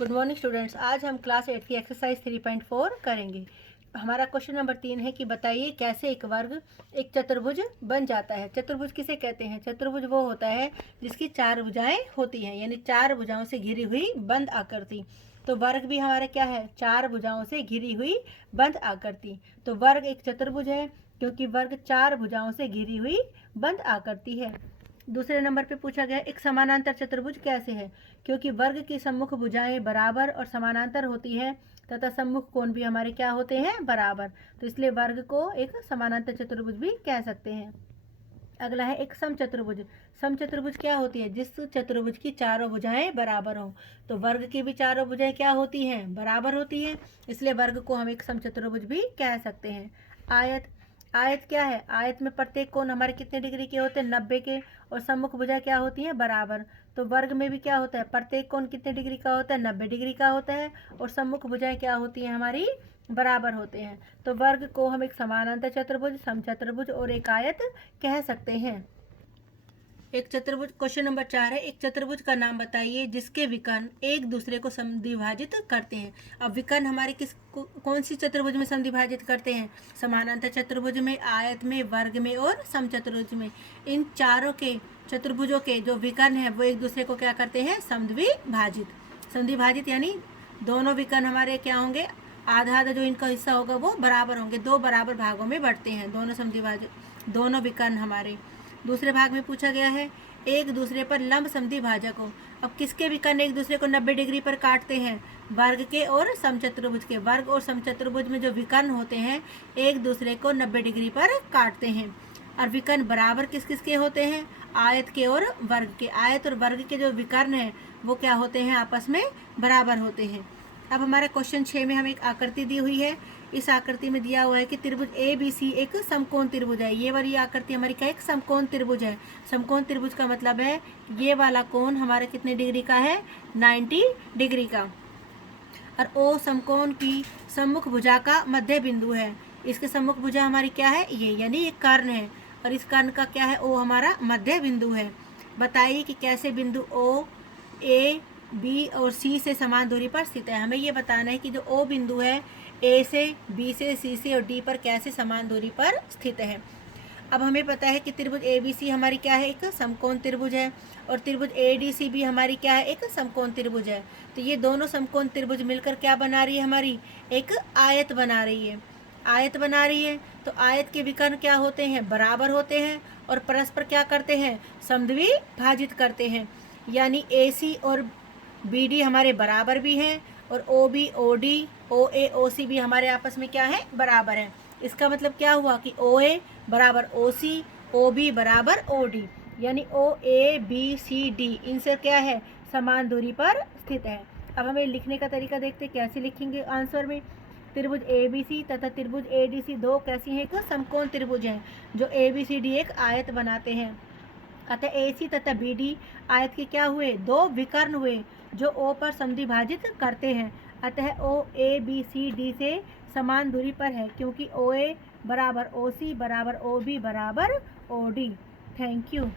Good morning students. आज हम class 8 की एक्सरसाइज 3.4 करेंगे। हमारा क्वेश्चन नंबर 3 है कि बताइए कैसे एक वर्ग एक चतुर्भुज बन जाता है। चतुर्भुज किसे कहते हैं? चतुर्भुज वो होता है जिसकी चार भुजाएं होती हैं, यानी चार भुजाओं से घिरी हुई बंद आकृति। तो वर्ग भी हमारा क्या है? चार भुजाओं से घिरी हुई बंद आकृति। तो वर्ग एक चतुर्भुज है क्योंकि वर्ग चार भुजाओं से घिरी हुई बंद आकृति है। दूसरे नंबर पे पूछा गया एक समानांतर चतुर्भुज कैसे है? क्योंकि वर्ग की सम्मुख भुजाएं बराबर और समानांतर होती हैं तथा सम्मुख कोण भी हमारे क्या होते हैं? बराबर। तो इसलिए वर्ग को एक समानांतर चतुर्भुज भी कह सकते हैं। अगला है एक समचतुर्भुज। समचतुर्भुज क्या होती है? जिस चतुर्भुज की चारों भुजाएं बराबर हों। तो वर्ग की भी चारों भुजाएं क्या होती हैं? बराबर होती हैं, इसलिए वर्ग को हम एक समचतुर्भुज भी कह सकते हैं। आयत। आयत क्या है? आयत में प्रत्येक कोण हमारे कितने डिग्री के होते हैं? 90 के। और सम्मुख भुजा क्या होती हैं? बराबर। तो वर्ग में भी क्या होता है? प्रत्येक कोण कितने डिग्री का होता है? 90 डिग्री का होता है। और सम्मुख भुजाएं क्या होती हैं? हमारी बराबर होते हैं। तो वर्ग को हम एक समानांतर चतुर्भुज, समचतुर्भुज और एक आयत कह सकते हैं। एक चतुर्भुज, क्वेश्चन नंबर 4 है एक चतुर्भुज का नाम बताइए जिसके विकर्ण एक दूसरे को समद्विभाजित करते हैं। अब विकर्ण हमारे कौन सी चतुर्भुज में समद्विभाजित करते हैं? समानांतर चतुर्भुज में, आयत में, वर्ग में और समचतुर्भुज में। इन चारों के चतुर्भुजों के जो विकर्ण है वो एक दूसरे को क्या करते हैं? समद्विभाजित। समद्विभाजित यानी दोनों विकर्ण हमारे क्या होंगे? आधा आधा जो इनका हिस्सा होगा वो बराबर होंगे, दो बराबर भागों में बढ़ते हैं दोनों समद्विभाजक, दोनों विकर्ण हमारे। दूसरे भाग में पूछा गया है एक दूसरे पर लंब समद्विभाजक हो। अब किसके विकर्ण एक दूसरे को 90 डिग्री पर काटते हैं? वर्ग के और समचतुर्भुज के। वर्ग और समचतुर्भुज में जो विकर्ण होते हैं एक दूसरे को 90 डिग्री पर काटते हैं। और विकर्ण बराबर किस किस के होते हैं? आयत के और वर्ग के। आयत और वर्ग के जो विकर्ण हैं वो क्या होते हैं? आपस में बराबर होते हैं। अब हमारा क्वेश्चन 6 में हमें एक आकृति दी हुई है। इस आकृति में दिया हुआ है कि त्रिभुज ABC एक समकोण त्रिभुज है। ये वाली आकृति हमारी क्या? एक समकोण त्रिभुज है। समकोण त्रिभुज का मतलब है ये वाला कोण हमारा कितने डिग्री का है? 90 डिग्री का। और O समकोण की सम्मुख भुजा का मध्य बिंदु है। इसके सम्मुख भुजा हमारी क्या है? ये, यानी ये कर्ण है। और इस कर्ण का क्या है? O हमारा मध्य बिंदु है। बताइए कि कैसे बिंदु O, A, B और C से समान दूरी पर स्थित है। हमें ये बताना है कि जो O बिंदु है A से, B से, C से और D पर कैसे समान दूरी पर स्थित है। अब हमें पता है कि त्रिभुज ABC हमारी क्या है? एक समकोण त्रिभुज है। और त्रिभुज ADC भी हमारी क्या है? एक समकोण त्रिभुज है। तो ये दोनों समकोण त्रिभुज मिलकर क्या बना रही है? हमारी एक आयत बना रही है। आयत बना रही है। तो आयत के विकर्ण क्या होते हैं? बराबर होते हैं। और परस्पर क्या करते हैं? समद्विभाजित करते हैं। यानी AC और BD हमारे बराबर भी हैं और OB, OD, OA, OC भी हमारे आपस में क्या है? बराबर है। इसका मतलब क्या हुआ कि OA बराबर OC, OB बराबर OD, यानी OABCD इनसे क्या है? समान दूरी पर स्थित है। अब हमें लिखने का तरीका देखते हैं कैसे लिखेंगे आंसर में। त्रिभुज ABC तथा त्रिभुज ADC दो कैसी हैं? एक समकोण त्रिभुज हैं जो ABCD एक आयत बनाते हैं। अतः AC तथा BD आयत के क्या हुए? दो विकर्ण हुए जो O पर समद्विभाजित करते हैं। अतः OABCD से समान दूरी पर है क्योंकि OA बराबर OC बराबर OB बराबर OD। Thank you.